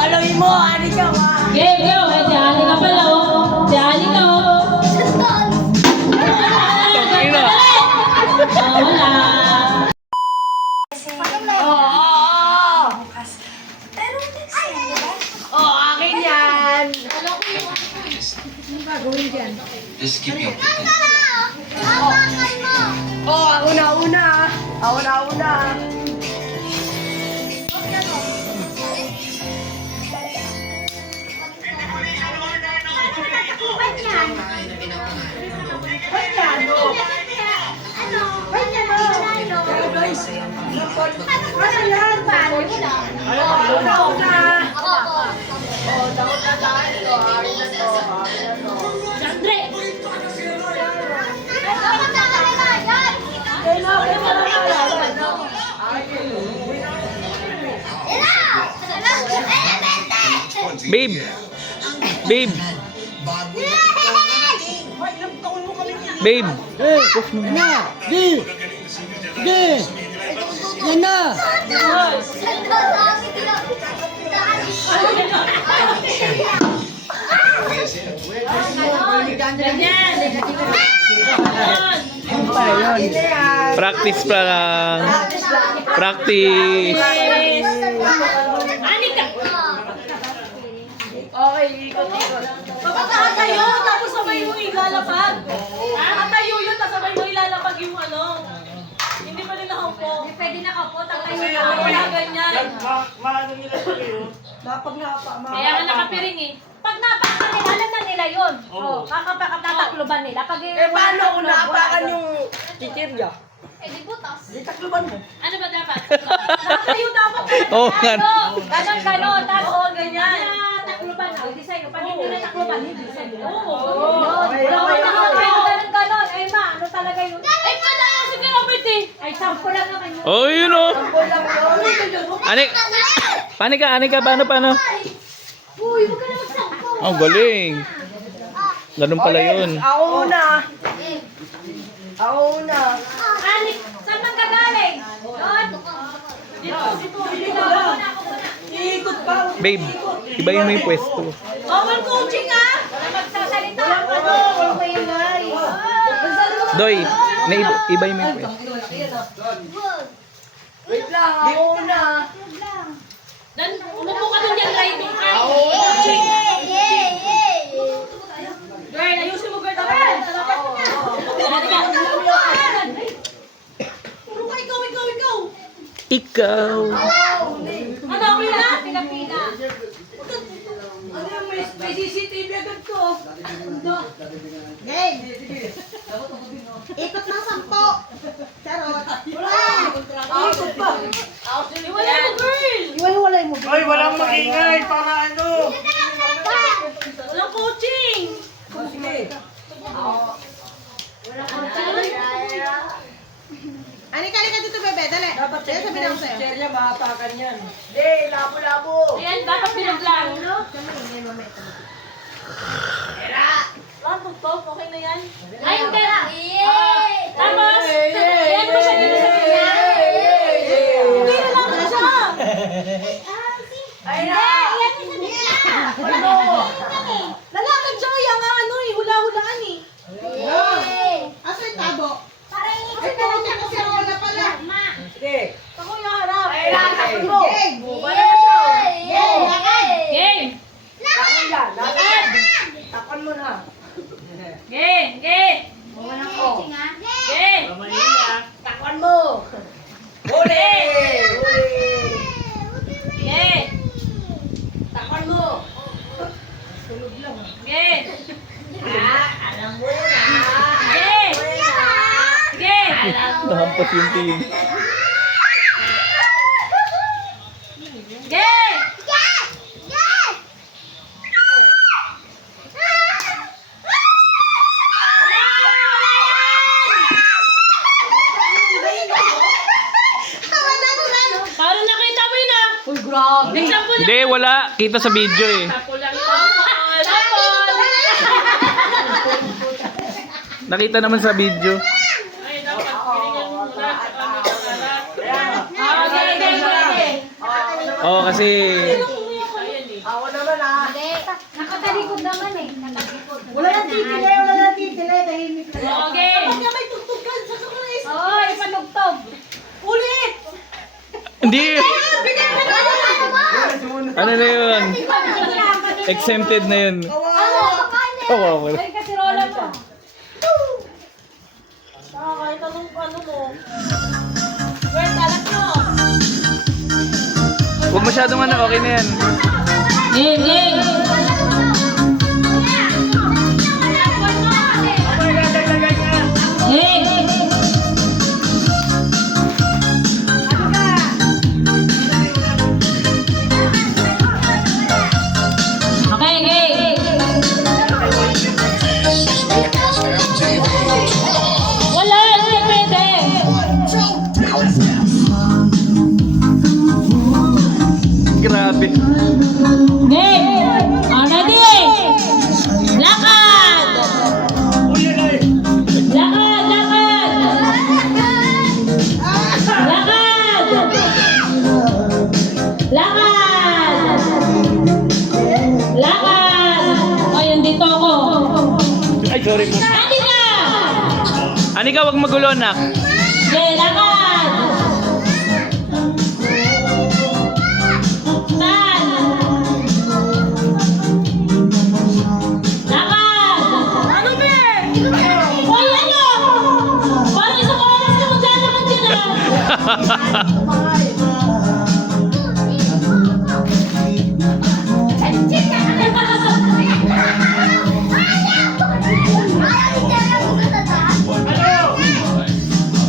Palawin mo, ani ka ba? Okay, go. Ay, si Ali ka pala, oh. Si Ali ka, oh. Tangina. Wala. Akin yan. Just keep your Ako na una. Ako na una. Babe. Babe. Babe. Push mo na. Di. Di. Yan na. Practice pa lang. Practice. Okay, ikot-ikot. Tayo, tapos sabay mo ilalapag. Tayo yun, tapos sabay mo ilalapag yung ano. Hindi pa rin nakaupo. Hindi pwede nakaupo, tatayo na. Wala ganyan. Maano nila sa'yo? Napag napa. Kaya nga nakapiring eh. Pag napakan, alam na nila yun. Oo. Tatakloban nila. Pag Paano kung naapakan yung chichirya? di butas. Di takluban mo. Ano ba dapat? Nakayo dapat. Oo nga. Ganon. Tapos ganyan. Takloban na. Hindi sa'yo. Pag hindi na takloban, hindi sa'yo. Oo. Ganon. Ay ma, ano talaga yun? Ay pala, sige kapit eh. Ay, sampo lang naman yun. Oh, yun oh. Anik. Paano? Uy, huwag ka na magsampo. Oh, galing. Ganun pala yun. Ako una. Ako una. Anik, saan mang gagaling? Doon. Dito. Ikot pa. Babe, ibayin mo yung pwesto. Bawal coaching ah! Wala magsasalita. Walang maingay. Doy, ibayin mo yung pwesto. Wait lang, ako una. Dan, umupo ka dun yan, riding ka. Girl, ayusin mo girl. Puro ka, ikaw. Ikaw. Ano, pila? Pila. Ano yung may CCTV agad ko? Game. Ikot ng 10. Charot. Ikot pa. Iwala mo, girl. Iwalay mo. Ay, walang maingay para ano. Walang coaching. Sige. Halika dito, bebe. Dali. Dapat Dali, sabihin ako sa'yo. chichirya, maapakan yan. Hindi, labo-labo. Ayan, dapat pinaglang. Labo to, okay na yan. Ay, hindi. Tapos, yan mo siya dito sa kanya. Hindi na lang siya. Ay na. Ano? Lalakad siya kaya nga ano eh, hula-hulaan eh. Asa yung tabo? Ay, Ay, niya kasi wala pala. Sige. Ako yung harap. Ay, lakad mo. Game. Wala na siya. Game. Game! Lakad yan. Lakad. Takpan mo na. Game! Game! Oh. Game! Takpan mo. Huli. Huli. Game! Takpan mo. Game! Alam mo na. Game! Game! Nahampas yung team. Game! Paano nakita mo yun ah? Uy, grabe. Example lang. Hindi, wala. Kita sa video eh. Example lang ito. Example! Nakita naman sa video. Ay, dapat pilingan mo muna. Okay. Oo, kasi Ayan eh. Ako naman ah. Hindi. Nakatalikod naman eh. Nakatalikod. Wala nang titili, wala nang titili. Tahimik na. Okay. Kapag nga may tugtugan, sa sukulis. Oo, ipatugtog. Ulit! Hindi! Bigyan ka na! Ano na yun? Exempted na yun. Kawawa. Kawawa. Ay, kasi rola mo. Kahit anong ano mo. Word, alam nyo. Huwag masyadong ano, okay na yan. Game, game. Game. Okay, game. Wala, hindi pwede. Grabe. Game. Ready? Lakad. Lakad, lakad. Lakad. Lakad. Lakad. O, yun dito ako. Ay, sorry po. Andi ka. Anika, huwag magulo, anak. Okay, lakad. Saan? Lakad. Ano ba? Hoy, ano? Parang isang oras na maglalakad ka na.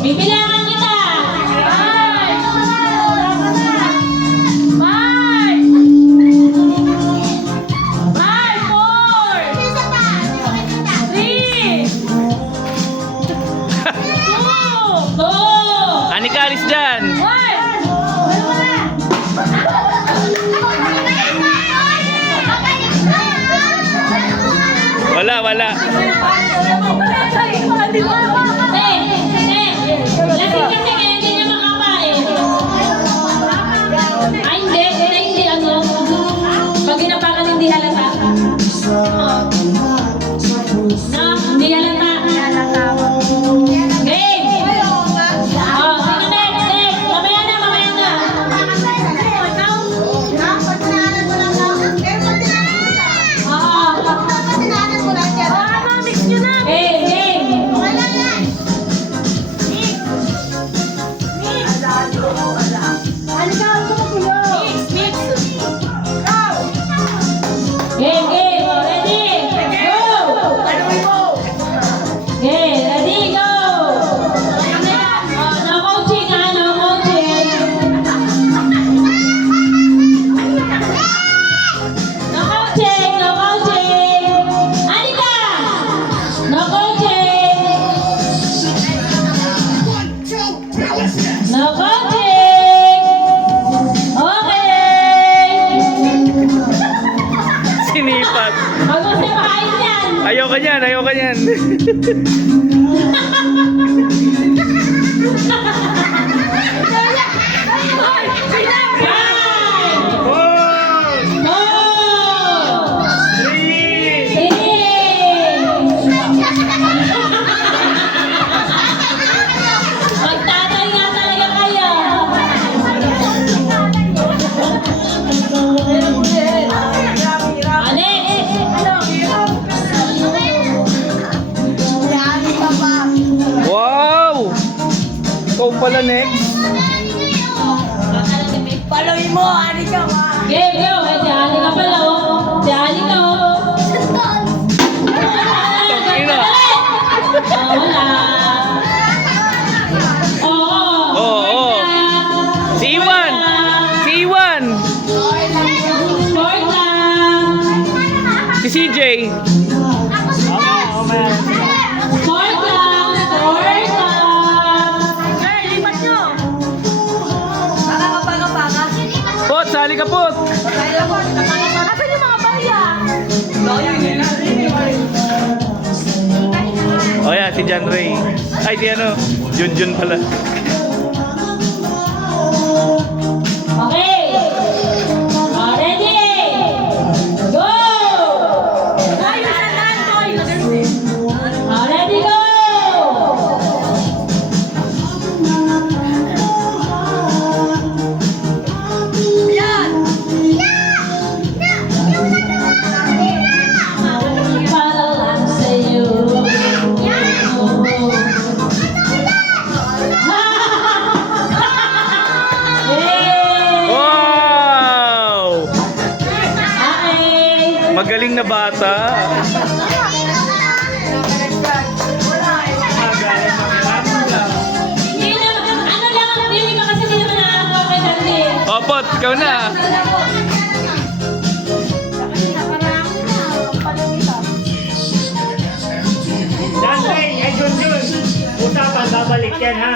Bibilangan kita. Five. Five, four, three, two, Anika, alis dyan. Wala, wala. Lasing kasi kaya hindi niya makakain. Ay, hindi, ano. Pag ginapakan, hindi halata. No, hindi halata. Game! Oh, sino next? Next! Mamaya na, mamaya na. Oo. Mix nyo na. Game, game. Mix, mix. Game, game. Ready? Go! Okay, ready, go! Oh, no coaching, ha? No coaching. No coaching, no coaching. Anika! No coaching. No coaching. Okay. Sinipat. Huwag mo sipahin yan. Ayoko niyan, ayoko niyan. Five, Four, four, three, three. Magtatay nga talaga kayo. Alex! Wow! Ikaw pala next. Paluin mo, ani ka ma. Game, go! Eh, si Ali ka pala, oh. Si Ali ka, oh. Tangina. Oh, wala. Oo. Oo. Si Iwan! Si Iwan! Sport lang. Si CJ! Sport lang. Sport lang. Ay, lipat nyo. Nakakapanga-panga. Pot, sali ka, Pot! Asan yung mga barya? O yan, si John Ray. Ay, si ano? Junjun pala. Okay. Ready? Magaling na bata. Hindi na, ano lang, hindi ka kasi hindi naman nakakawa kay Dante. Opot, ikaw na. Dante, ay Junjun. Usapan, babalik yan ha.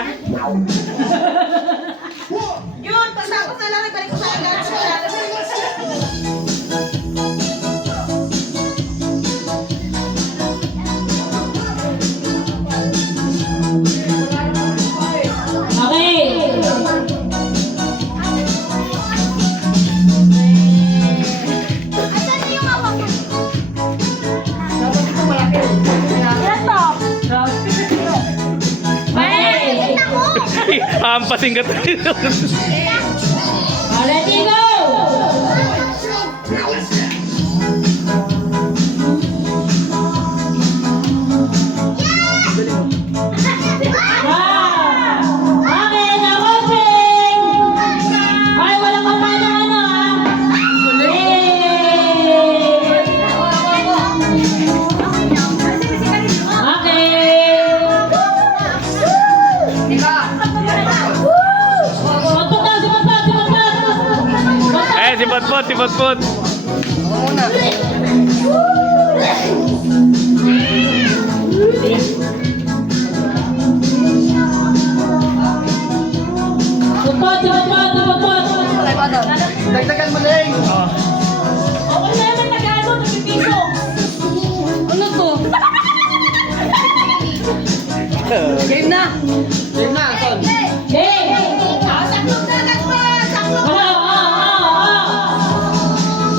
Yun, pagtapos na lang, nagbalik ko sa agad. Okay. Okay. Hampasin ka tayo. Ready, go! Okay, na-open! Ay, walang kapano ano ah! Okay! Si Potpot, si Potpot. Dagdagan mo lang. Ako na naman nag-ano, nagpipiso. Ano to? Game na. Game na, son. Game!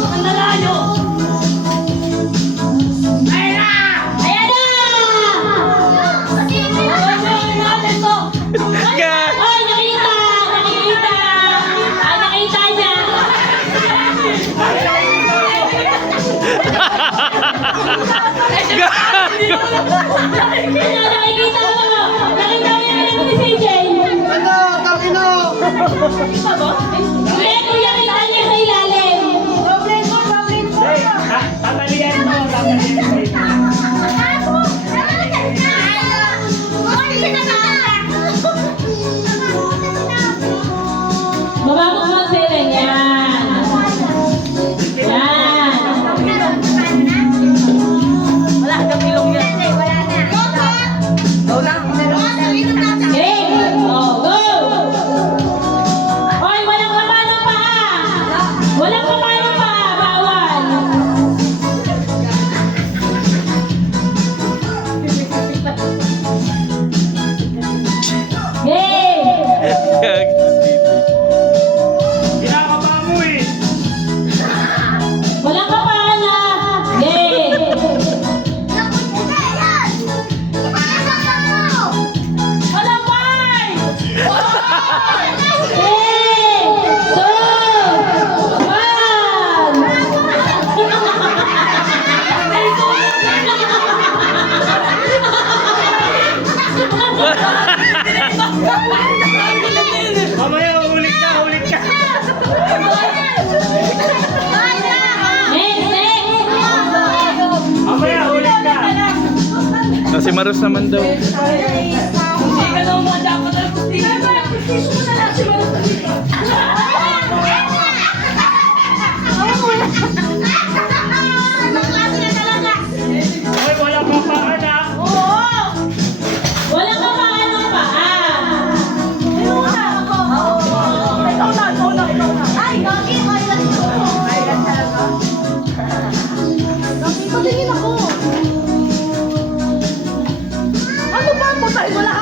Ang nalayo! Ayan na! Ayan na! Ayan natin to! Ay, nakita! Nakita! Ay, nakita niya! Ano, nakikita mo? Nakita mo yung ni CJ? Ano, Tarkino? Kita ba? Hindi, kuya, kita niya sa ilalim. Tatalian mo, tatalian mo. Mababa mo ang sila yan. Yan. Wala kang ilong yan. Go na. Game! Oh, go! Hoy, walang kamanong paa! Walang kamanong paa! Bawal! Game! Kinakaba mo eh. Walang kapana! Game! Walang pay! Mamaya, ulit ka, ulit ka. Mamaya, ulit ka. Si Maros naman daw. Hindi ka naman mga dapat ang kustina. Kustina mo na lang si Maros. Hoy, wala pang paan ha. Walang kapaanong paa! Ano ba? Patay mo lahat.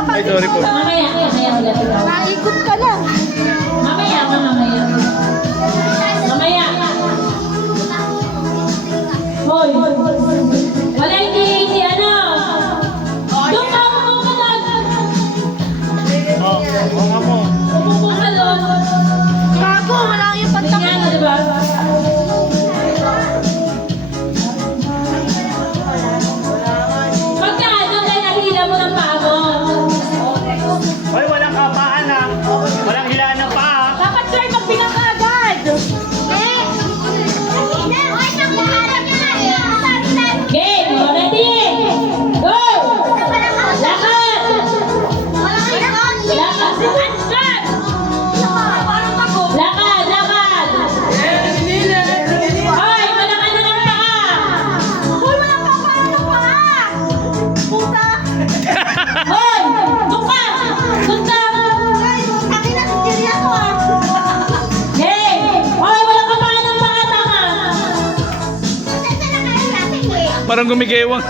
Parang gumigewang.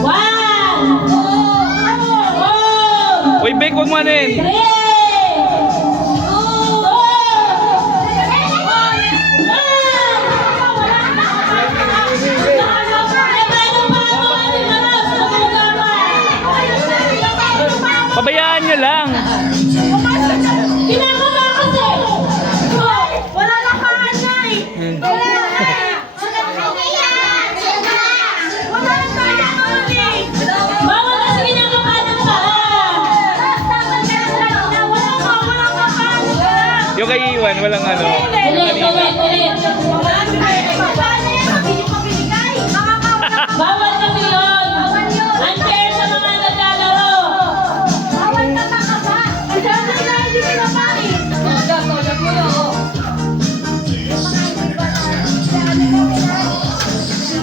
One! Uy, Bek, huwag mo ano yun. Pabayaan nyo lang. Kinakaba kasi! Wala na kaan nga eh. Wala na. Wala na tayo naman eh. Bawal kasi kinakaba ng paa! Wala na kaan nga. Yung kay Iwan, walang ano. Ulit. Bawal kasi yun! Unfair sa mga naglalaro!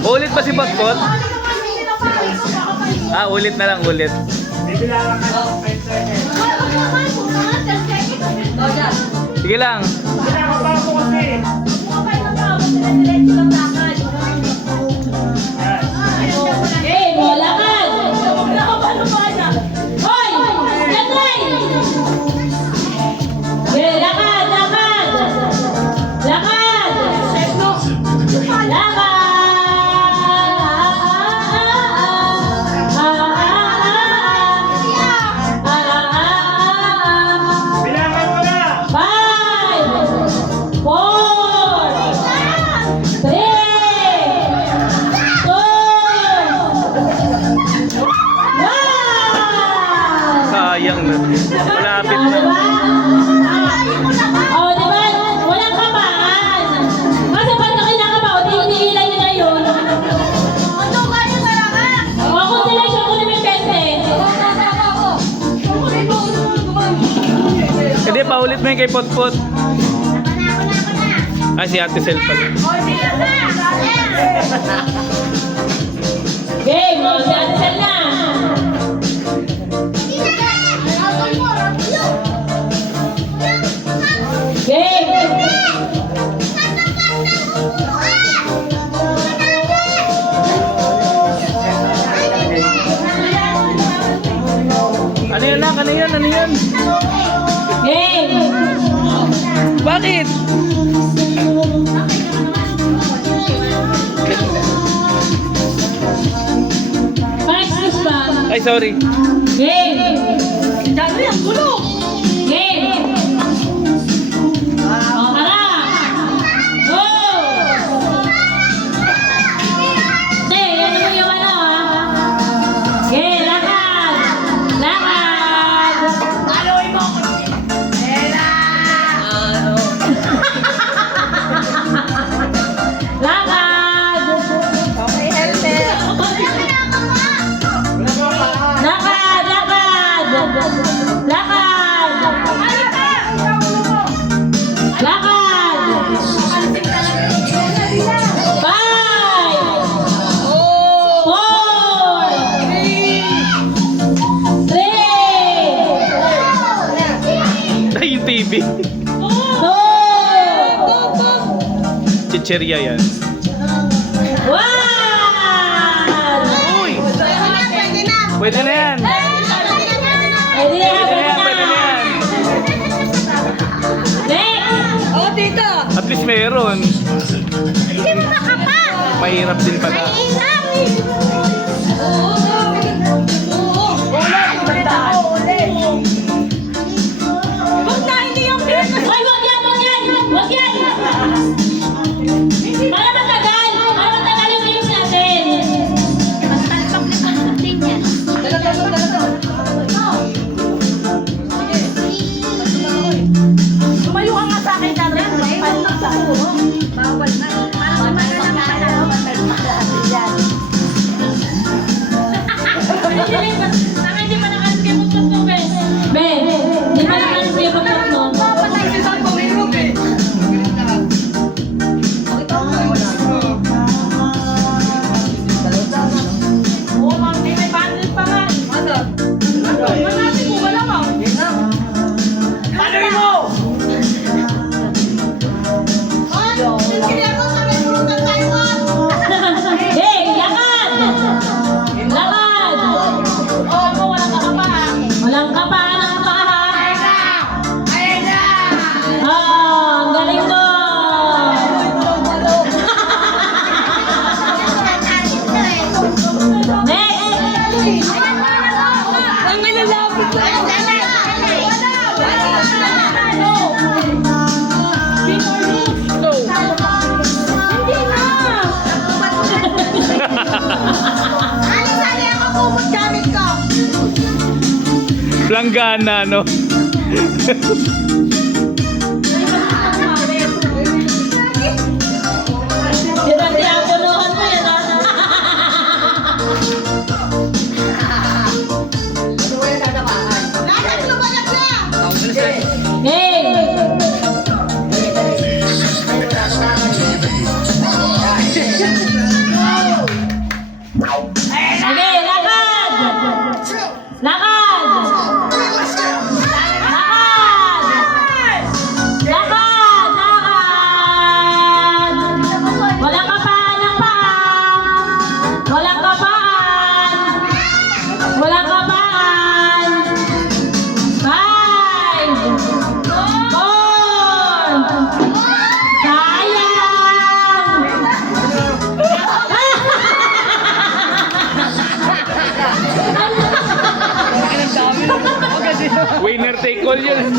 Ulit pa si Potpot? Ah, ulit na lang, ulit. May bilangan ka ng 5 seconds. Sige lang. Pinakaba ko kasi. Game! Lakad! Hoy! Gatry! Okay, lakad! Lakad! Lakad! Lakad! Bilangan mo na. 5, 4, 3, 2, 1! Sayang na. Malapit na. Oh, di ba? Walang kamaan. Kasi pag nakinakaba, o di iniilan nyo na yun. O, consolation ko naman pente. Hindi, paulit mo yung kay Potpot. Ah, si Ate Sel pala. Game, o, si Ate Sel na. Game. Ano yun lang? Ano yun? Ano yun? Game. Bakit? Pa-excuse ba? Ay, sorry. Game. Dami ang gulo. Game. O, tara. Go. Ano mo yung ano, ha? Okay, lakad. Lakad. Taloy mo. Lakad. Okay, helmet. Lakad, lakad. Lakad. Lakad. 5, 4, 3, Ay, yung TV. 2, Chicheria yan. 1. Uy! Pwede na yan. Pwede na, Pwede na yan, pwede na yan. Next. Oh, dito. At least meron. Hindi mo makapa. Mahirap din pala. Huwag na, hindi yung business. Hoy, wag yan, wag yan, wag yan. Para matagal yung games natin. Tumayo ka nga sa akin dati. Paano sa ulo? Bawal na. Parang maganda na Hindi pa nakaskip mo po, Ben. Ben, hindi pa nakaskip mo po. Papatay si San Pumiro eh. Oo, ma'am. May bundle pa nga. Ano? Manapin mo, wala ma'am. Panoy mo! Kaya ko sa Langgana, no? Tinapunuhan mo yan, ah. Hey! Sige, lakad! Lakad! Lakad! Lakad! Lakad! Walang kapaan ng paa! Walang kapaan! Walang kapaan! 5! 4! Sayang! Winner take all yun.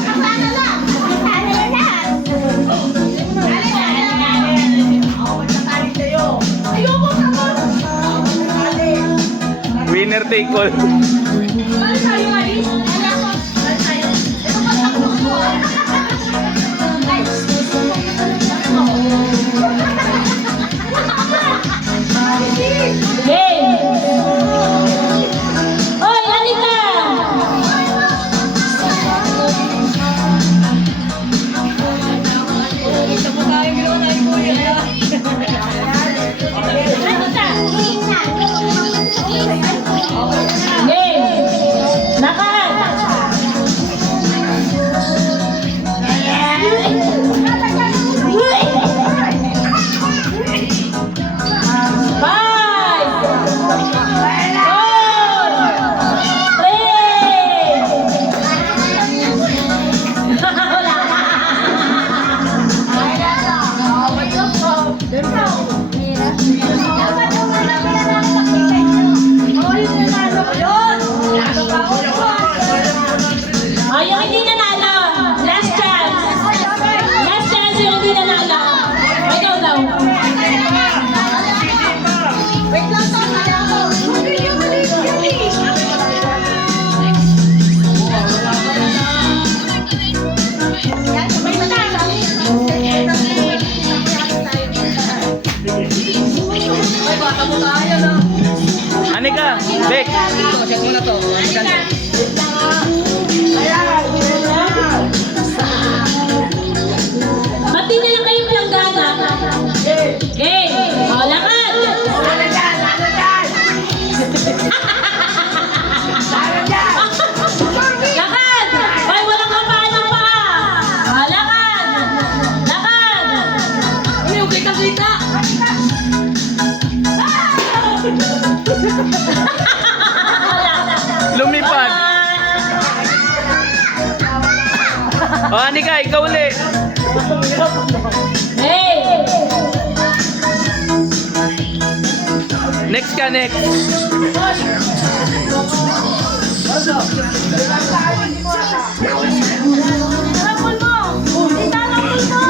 Winner take all. Game! Hoy, halika! Game! Lakad! Ay, yung hindi nanalo. Last chance. Last chance yung hindi nanalo. Ikaw daw. Wait lang, tama ako. Yan, sabay na tayo. Ay, bata mo tayo, no? Anika, Dek. Ba't di na lang kayong langgana? Okay. O, lakad! Lakad! Ay, walang kapaan ng paa! O, lakad! Lakad! Ano yung kita-kita? Lumipad. O, Anika, ikaw ulit. Hey! Next ka, next. Tapon mo! Itatapon mo!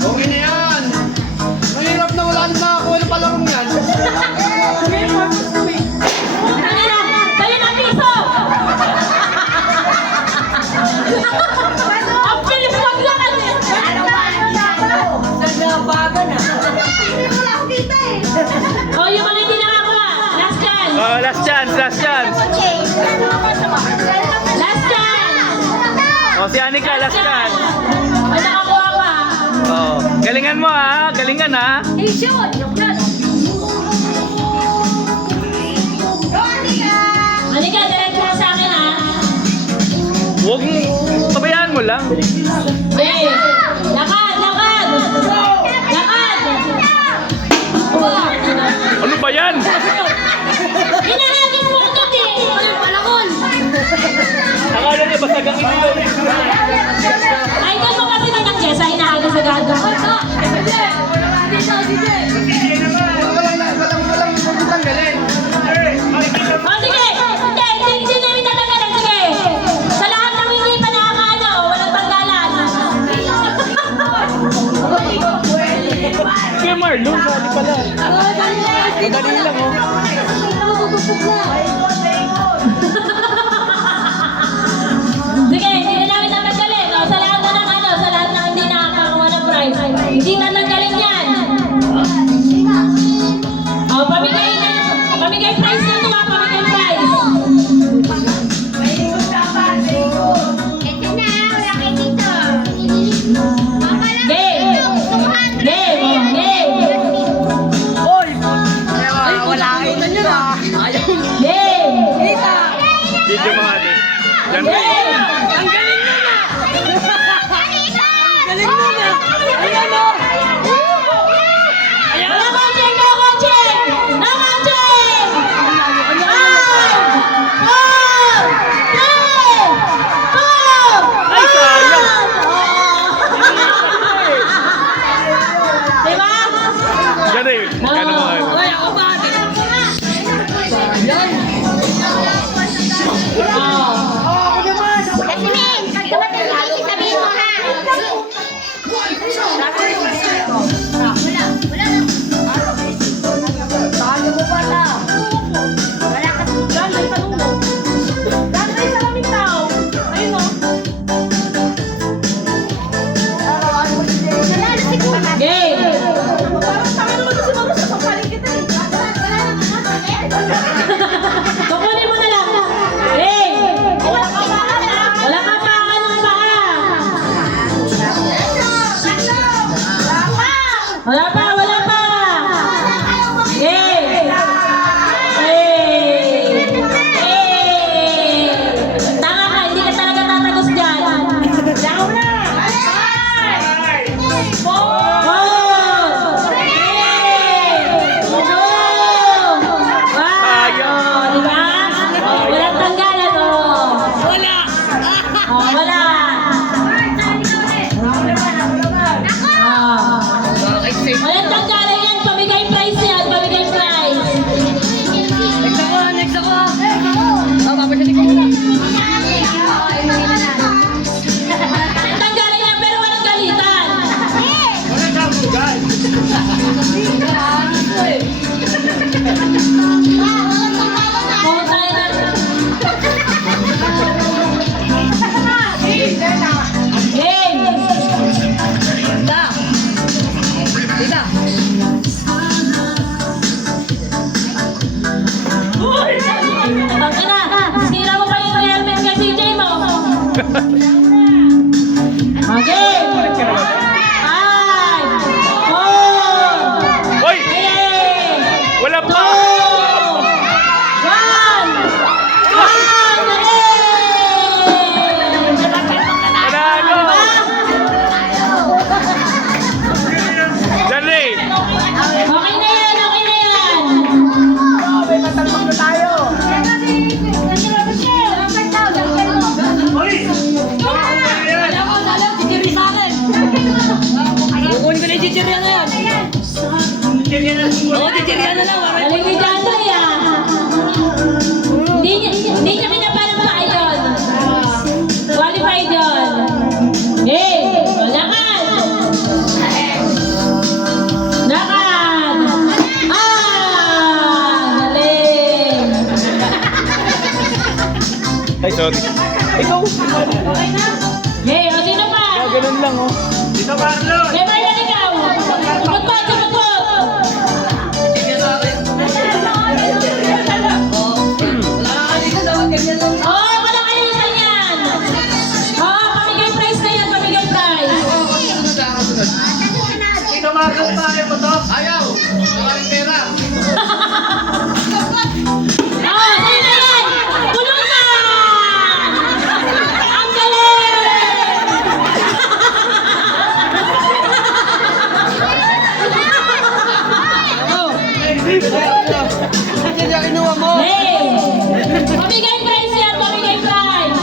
Okay na yan. Mahirap na wala na ako. Ano palarong yan? Kayo na piso! Ang bilis maglakad eh! O, yung mga hindi nakakuha. Last chance! Oh, last chance, last chance. Last chance! O, si Anika, last chance. O, nakakuha ka. Oh, galingan mo ha, galingan ha. Halika, diretso ka sa akin ha. Huwag mo, pabayaan mo lang. Hey! Lakad! Lakad! Lakad! Ano ba yan? Hinahagin mo agad eh! Walang palakon! Akala niya basagang ilo. Ay, ikaw mo kasi nang nag-gesa, hinahagin sa gado. Walang galing. O sige! Hindi namin tatanggalan. Sige! Sa lahat ng hindi pa nakakaano, walang tanggalan. Kaya Marlon, sali pala. Madali lang oh. Hindi tatanggalin yan. Oh, pamigay prize na ito ha, pamigay prize. Game! Game! Game! Game! Video mga ate. Yan rin. Wala coaching! No coaching! No coaching! 5, 4, 3, 2, Ay, sayang. Diba? Yan rin. Yan ang mga ate. Game! Kukunin mo na lang. Game! Wala ka pa, ano pa? Wala pa, wala pa. Game! Tanga ka, hindi ka talaga tatagos dyan. Diyan na! 4, 3, 2, 1. Diba? Walang tanggalan, oh. Wala! Oh, wala! Walang tanggalan yan. Pamigay prize yan. Pamigay prize. Tanggalan yan pero walang galitan. Walang kabugan. Pumunta na. Game! Tangka na. Sira mo pa yung helmet kay CJ mo. Okay. 5, 4, Hoy! 3, Wala pa! 1. Panalo! Yan rin. Okay na yan, okay na yan. Hoy! Naligidado yan. Hindi niya pinapalampa yun. Qualified yun. Hey, lakad! Lakad! Galing! Ay, sorry. Ikaw. Hey, o sino pa? Ganun lang, oh. Dito, Marlon! Hey, Marlon, ikaw! Sumot po, sumot po! Oo, wala kayo isa yan! Oo, pamigay prize na yan, pamigay prize! Dito, Marlon, tayo mo to? Oo, sino yan? Tulungan! Ang galing! Hey! Pamigay prize yan, pamigay prize!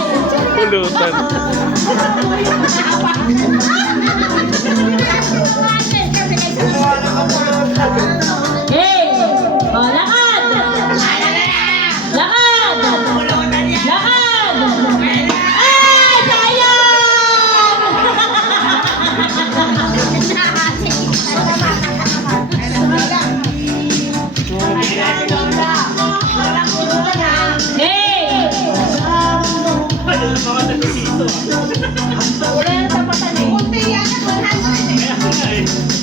Pulutan. Hey! O, lakad! Lakad! Lakad! Ay, sayang! Hey! Wala na mga dito. Kunti yan, 100.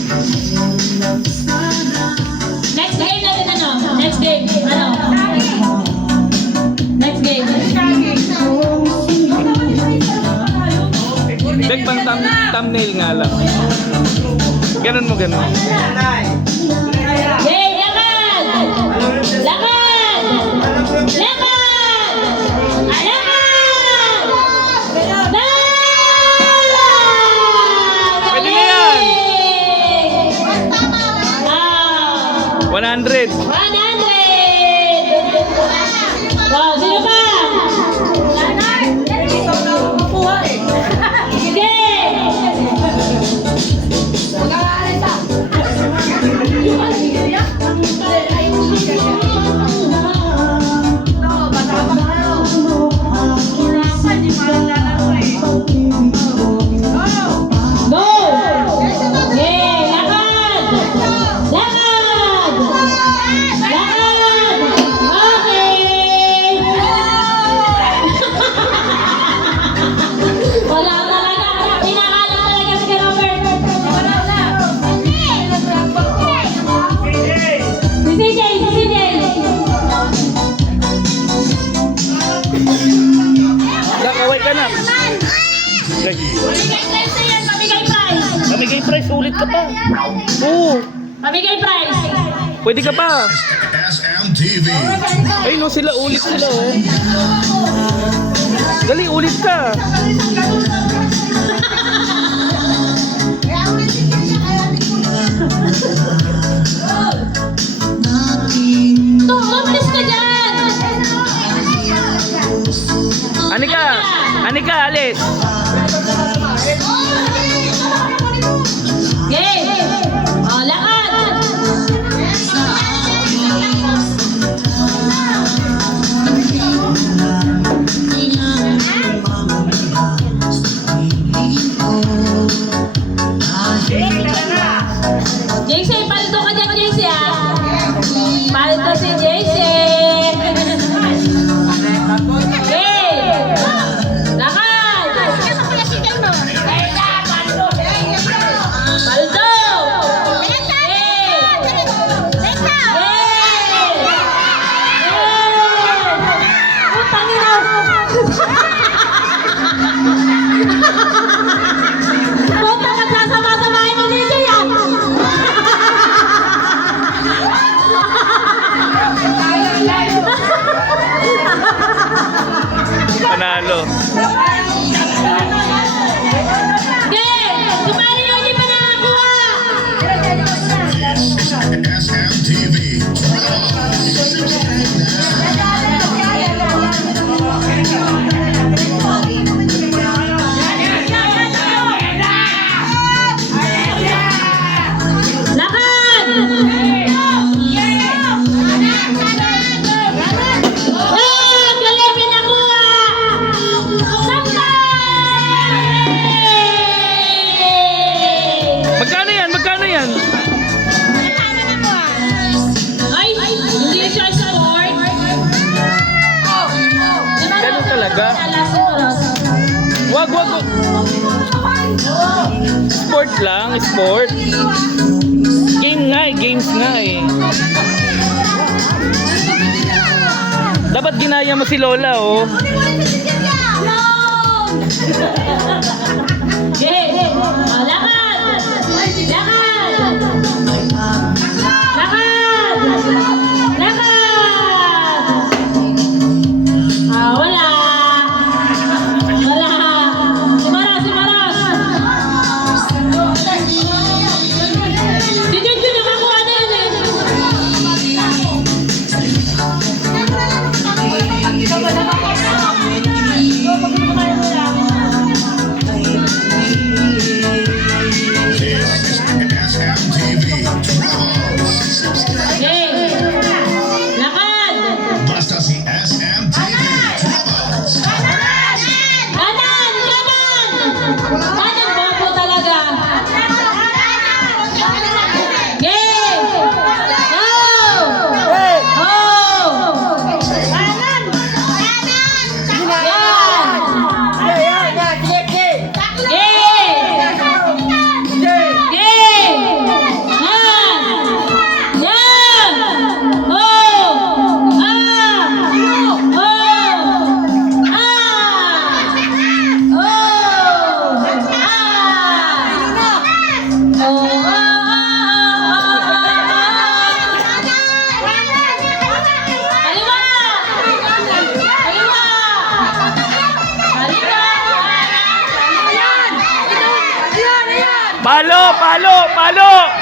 thumbnail nga lang. Ganun mo, ganun. Yay! Lakad! Lakad! Lakad! Pwede na yan. 100. 100! Wow, sino pa? Sige! Go! Yay! Lakad! Lakad! Lakad! Okay! Wala talaga. Pinakala talaga si Robert. Wala na. Si CJ! Si CJ! Nakaway ka na. Pamigay prize na yan! Pamigay prize! Pamigay price, ulit ka pa. Oo. Pamigay prize! Pwede ka pa. SMTV. Ay no, sila ulit sila oh. Dali, ulit ka. To, umalis ka dyan! Anika! Anika, alis. Game! O, lakad! JC, paldo ka dyan, JC, ah! Paldo si JC! Game! Lakad! Paldo! Puta ka sasama-samahin mo dito yan! Panalo. Game! Kumari yung hindi pa nakakuha! SMTV. Lakad! Ah! Galing pinakuha! Sampay! Magkano yan? Magkano yan? Ay! Hindi siya sport! Ganun talaga? Wag, wag. Wag. Sport lang, sport. Game nga eh, games nga eh. Dapat ginaya mo si Lola oh. Game! Oh, lakad! Lakad! Lakad! Lakad! Ah, wala! Wala! Si Maras! Si Maras! Si Junjun nakakuha na yun eh! This is palo, palo!